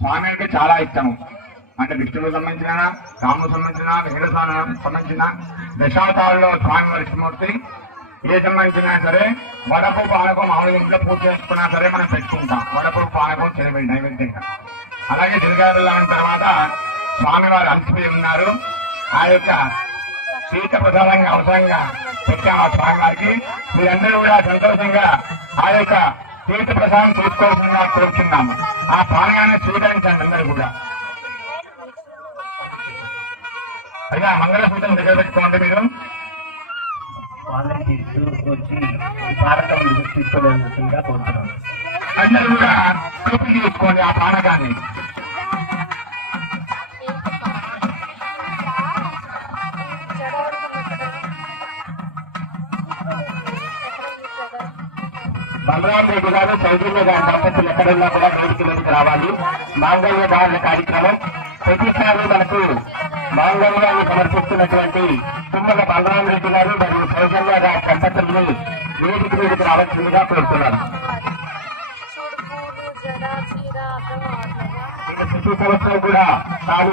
స్వామి అంటే చాలా ఇష్టము. అంటే విష్ణువుకు సంబంధించిన, రాముకు సంబంధించిన, వెంకటేశ్వర సంబంధించిన దశావతారంలో స్వామి విష్ణుమూర్తి ఏ సంబంధించినా సరే వడపు పానకం మామూలు ఇంట్లో పూజ చేసుకున్నా సరే మనం పెట్టుకుంటాం. వడపు పానకం చేయబడి నైవేద్యంగా. అలాగే దినగారులు అయిన తర్వాత స్వామి వారు అలసిపోయి ఉన్నారు. ఆ యొక్క శీత ప్రధానంగా అవసరంగా పెట్టాము ఆ స్వామి వారికి. మీరందరూ కూడా సంతోషంగా ఆ యొక్క తీర్థ ప్రసాదం తీసుకోవాల్సిందిగా కోరుతున్నాము. ఆ పానయాన్ని స్వీకరించండి అందరూ కూడా. అయినా మంగళసూత్రం దగ్గర పెట్టుకోండి. మీరు అందరూ కూడా కృపి తీసుకోండి ఆ పానకాన్ని. బలరాం రెడ్డి గారు చౌదరిలో గారి దంపతులు ఎక్కడున్నా కూడా వేదికలోకి రావాలి. మాంగళ్య దారుల కార్యక్రమం ప్రతిసారి మనకు మాంగళ్యాన్ని సమర్పిస్తున్నటువంటి తుమ్మల బలరాం రెడ్డి గారు మరియు సౌజన్య గారి దంపతుల్ని వేదిక మీదకి రావాల్సిందిగా కోరుతున్నారు. ప్రతి సంవత్సరం కూడా తాను